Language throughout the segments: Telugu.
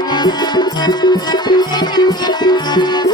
Thank you.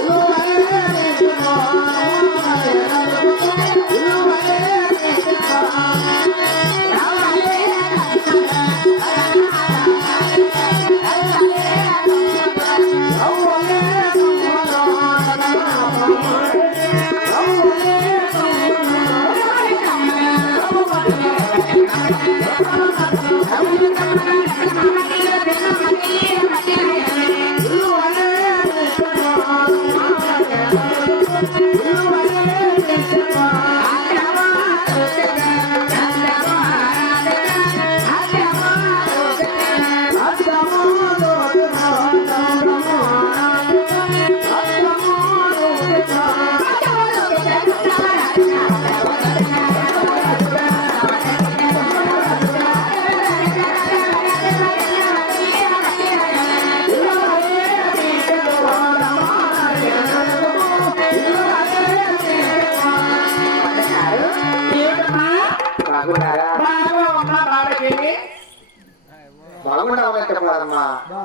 చెప్పాలమ్మా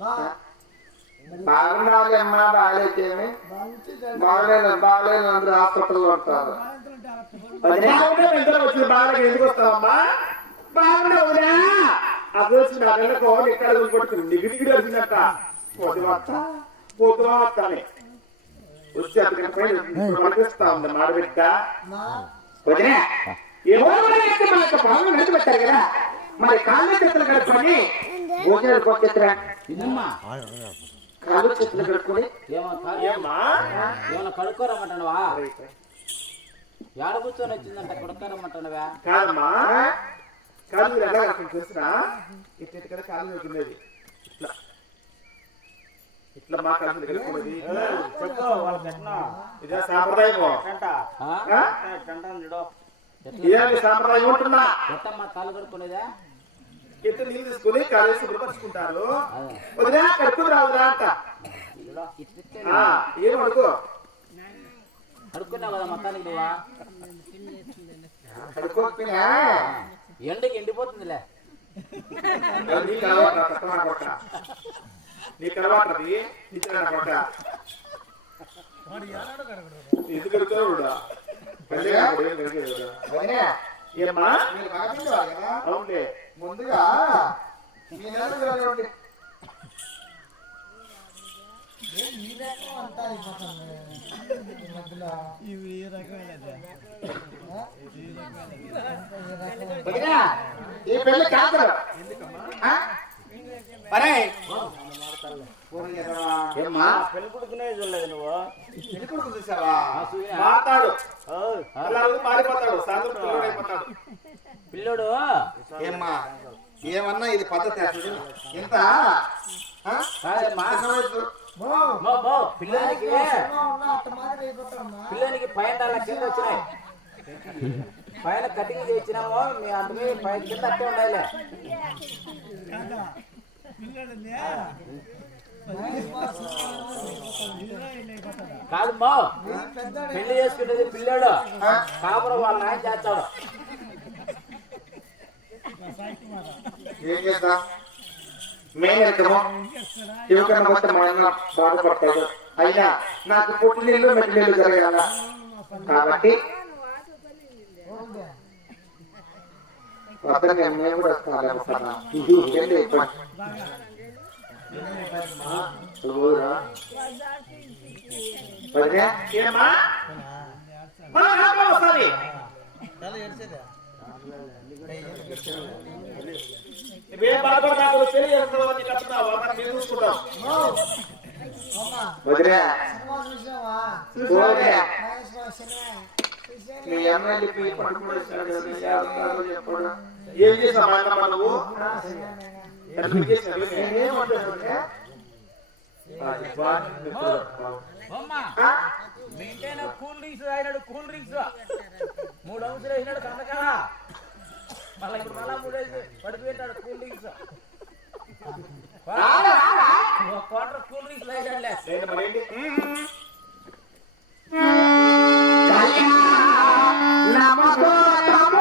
బా. బా బాగున్నావు అమ్మా బాగాలేదేమి బాగలేదు బాగలేదు అందరూ హాస్పిటల్లో ఉంటారు. బాలకి ఎందుకు వస్తావమ్మా? బాగున్నావురా అది ఎక్కడ కొడుతుంది నిగిరి వచ్చిందట వచ్చి అతని పైన పనిపిస్తా ఉంది మాడబిడ్డ నా. వదినా ఎవరు అయితే మనకు పాలు నడిచి పెట్టారు కదా. మరి కాళ్ళు చేతులు కడుక్కొని భోజనాలు పోకెత్తరా ఇదమ్మా కాళ్ళు చేతులు కడుక్కొని ఏమో కా- ఏమ్మా ఏమన్నా కడుక్కోరమ్మంటావా ఏడ కూర్చొని వచ్చిందంట కడుక్కోరమ్మంటావా కాదమ్మా. కాళ్ళు మీరు ఎలా కడుక్కొని చూసినా ఇట్లా. కదా మా. చెప్పు ఇదే సాంప్రదాయము. ఇదే మీ సాంప్రదాయం ఉంటుందా కాలు కడుక్కునేదా? ఇట్లా నీళ్ళు తీసుకుని కాళ్ళు శుభ్రపరుచుకుంటారు. వదినా కడుక్కుని రావురా అంట. ఏం అడుగు కడుక్కున్నావు కదా మొత్తానికి నువ్వా? కడుక్కోకపోయినా ఎండకి ఎండిపోతుందిలే. నీకు అలవాటు తక్కువ కొట్ట నీకు అలవాటు అది ఇచ్చిన కొట్ట ఎందుకు ఏమ్మా? అవునులే. ముందుగా మీ నెలలు ఇవి ఈ పెళ్ళి కాదు మాట్లాడు మారిపోతాడు. పిల్లోడు? ఏమ్మా? ఏమన్నా ఇది పద్ధతి బో, పిల్లోనికి పిల్లోనికి పైన కింద వచ్చినాయి. పైన కటింగ్ చేయించినాము మీ అందుకే పైన కింద అట్టే ఉండాలి. కాదు? మా పెళ్ళి చేసుకునేది పిల్లోడు. కాపురం వాళ్ళ నాయన చేస్తాడు. ఏం చేద్దాం మేము వెళ్తాము యువకన్నా మొత్తం మా అన్న బాధపడతాడు. అయ్యా నాకు పుట్టినీళ్ళు మెట్టినిల్లు జరగాల? కాబట్టి వద్దని మేము కూడా వస్తాను వెళ్ళి వస్తుంది మీ అమ్మాయిలు పోయి పడుకునేసాడు ఏం చేసావు నువ్వు? కూల్ డ్రింక్స్ తాగినాడు కూల్ డ్రింక్స్. మూడు అంశాలు వేసినాడు కందకాల మళ్ళీ ఇప్పుడు మళ్ళా మూడు వేసి పడిపోయింటాడు కూల్ డ్రింక్స్. ఒక క్వార్టర్ కూల్ డ్రింక్స్ మరేంటి నమస్కారం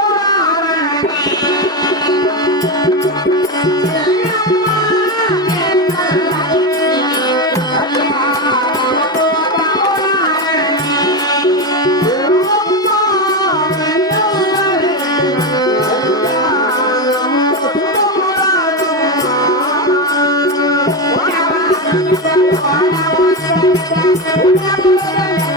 Thank you.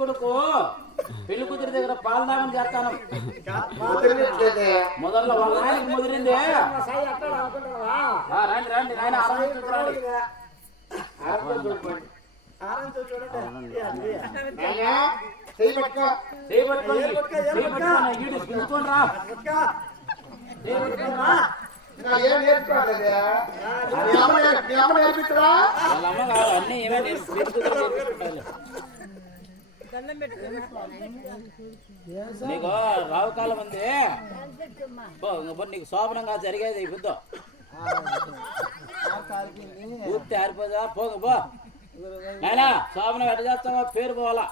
కొడుకు. పెళ్ళి కూతురి దగ్గర పాలు దామని చేస్తాను. మొదల్లో వాళ్ళ నాయనకి ముదిరింది. రండి రండి నాయన ఆరాధించు రండి ఆరంతో చూడండి. నాయనా చెయ్యి పట్టుకో. చేయి పట్టుకోండి. చేయి పట్టుకోండి. ఈడు పిలుచుకోండి రా. చేయి పట్టుకోండి రా. ఇంకా ఏం నేర్చుకోలేదే నీ అమ్మ నేర్- నీ అమ్మ నేర్పిస్తురా వాళ్ళ అమ్మ కాదు అన్ని ఏమే నేర్పి- పెళ్ళి కూతురు నేర్పించుకుంటారు నీకు రావు కాలం ఉంది. నీకు శోభనంగా జరిగేది బుద్ధం. పూర్తి ఆరిపోదా? పోగ బో నాయనా శోభనం ఎట్ట చేస్తావా పేరు పోవాలా.